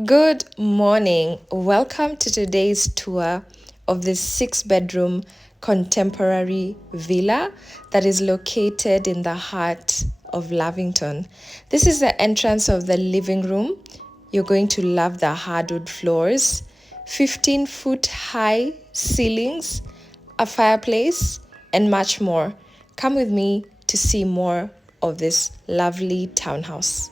Good morning. Welcome to today's tour of this 6 bedroom contemporary villa that is located in the heart of Lavington. This is the entrance of the living room. You're going to love the hardwood floors, 15-foot high ceilings, a fireplace, and much more. Come with me to see more of this lovely townhouse.